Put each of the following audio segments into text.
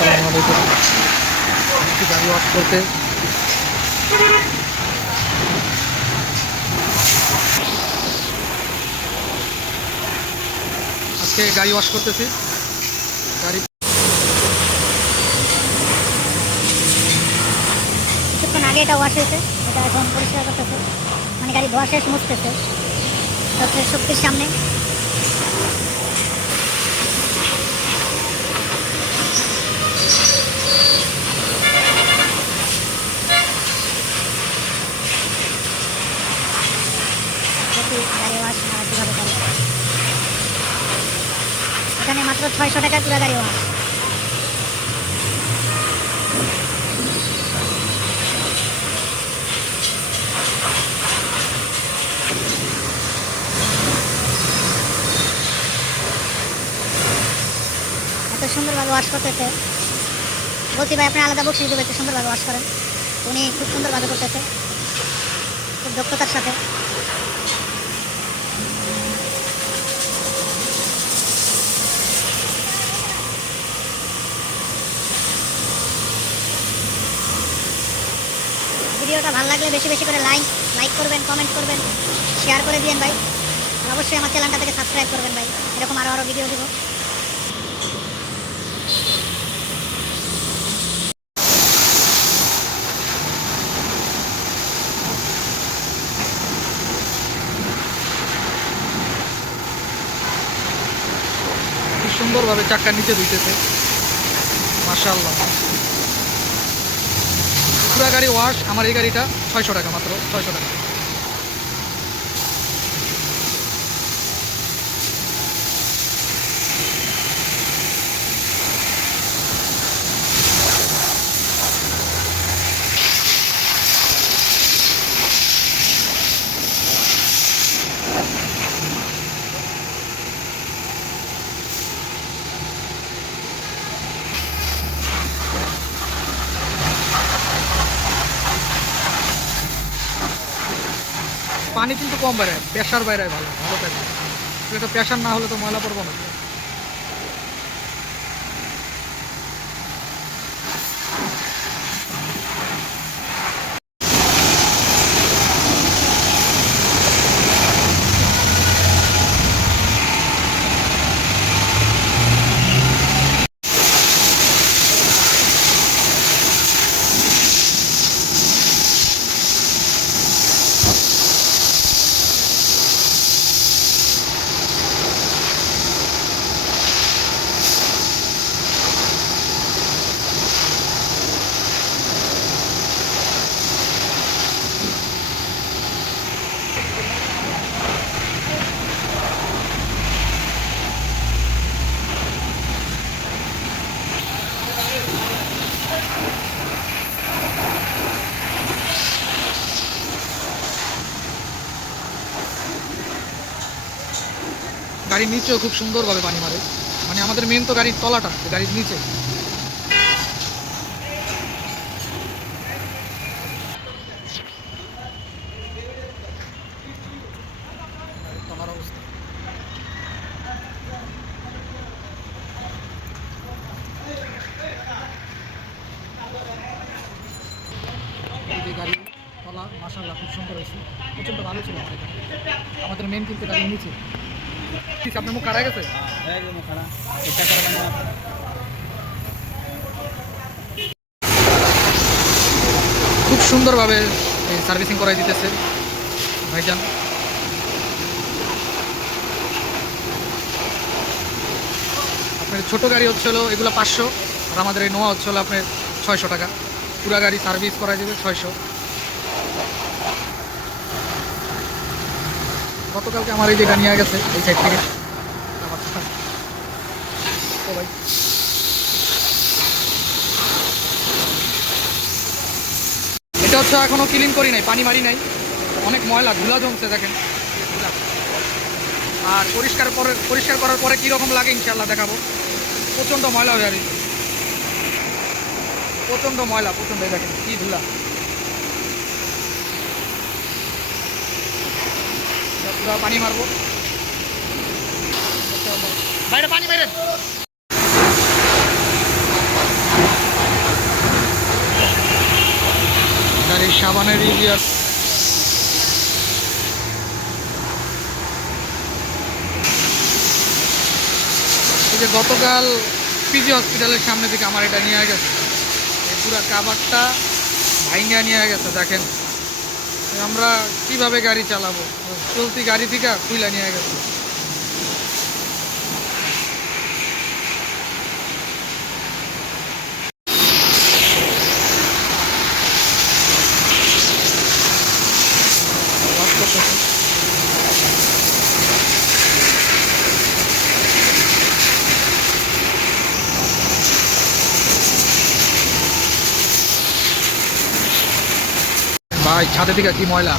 আসসালামু আলাইকুম। গাড়ি ওয়াশ করতে আজকে গাড়ি ওয়াশ করতেছি। গাড়ি কিছুক্ষণ আগে এটা ওয়াশ হয়েছে, এটা এখন পরিষ্কার করতেছে, মানে গাড়ি ধোয়া শেষ মুছতেছে। হচ্ছে শক্তির সামনে দেখি গাড়ি ওয়াশ কীভাবে করে। এখানে মাত্র 600 টাকা পুরো গাড়ি ওয়াশ। এত সুন্দরভাবে ওয়াশ করতেছে, বলছি ভাই আপনি আলাদা বকশিস দেবে, এত সুন্দরভাবে ওয়াশ করেন। উনি খুব সুন্দরভাবে করতেছে, খুব দক্ষতার সাথে। ভিডিওটা ভালো লাগলে বেশি বেশি করে লাইক করবেন, কমেন্ট করবেন, শেয়ার করে দিন ভাই। আর অবশ্যই আমার চ্যানেলটা থেকে সাবস্ক্রাইব করবেন ভাই, এরকম আরও ভিডিও দিব। খুব সুন্দরভাবে চাক্কার নিচে ধুইতেছে, মাশাআল্লাহ। পুরা গাড়ি ওয়াশ। আমার এই গাড়িটা 600 টাকা, মাত্র 600 টাকা। পানি কিন্তু কম বেড়ায়, প্রেশার বাইরায় ভালো ভালো থাকে। এটা প্রেশার না হলে তো ময়লা পড়বো না। গাড়ির নিচেও খুব সুন্দরভাবে পানি মারে, মানে আমাদের মেন তো গাড়ির তলাটা, গাড়ির নিচে। তলার অবস্থা এই যে গাড়ি তলা, মাশাআল্লাহ খুব সুন্দর হয়েছে, প্রচণ্ড ভালো ছিল। আমাদের মেন কিন্তু গাড়ির নিচে। ঠিক আপনার মুখ কাটা গেছে। খুব সুন্দরভাবে সার্ভিসিং করাই দিতেছে ভাইজান। আপনার ছোটো গাড়ি হচ্ছে হলো এগুলো 500, আর আমাদের এই নোয়া হচ্ছে হলো আপনার 600 টাকা। পুরা গাড়ি সার্ভিস করা যাবে 600। গতকালকে আমার এই যেটা নিয়ে গেছে এই সাইড থেকে। ও ভাই, এটা হচ্ছে এখনো ক্লিন করি নাই, পানি মারি নাই, অনেক ময়লা ধুলা জমছে দেখেন। আর পরিষ্কার করার পরে কীরকম লাগে ইনশাল্লাহ দেখাবো। প্রচণ্ড ময়লা হয়ে যাবে, প্রচণ্ড ময়লা, প্রচণ্ড। দেখেন কী ধুলা, পুরো পানি মারবো বাইরে, পানি বাইরে। এই সাবানের রিভিউ এই যে গতকাল পিজি হসপিটালের সামনে থেকে আমার এটা নিয়ে গেছে, এই পুরা কাভারটা ভাইঙ্গা নিয়ে গেছে। দেখেন আমরা কিভাবে গাড়ি চালাবো, চলতি গাড়ি থেকে খুইলা নিয়ে গেছে। ভাই ছাদে থেকে কি ময়লা।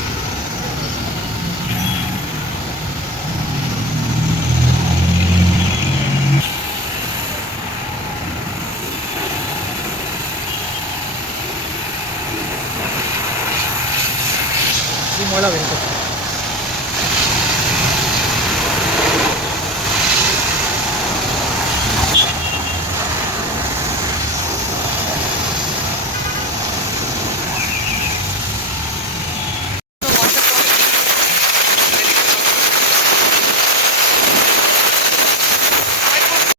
কি ময়লা বের করছে।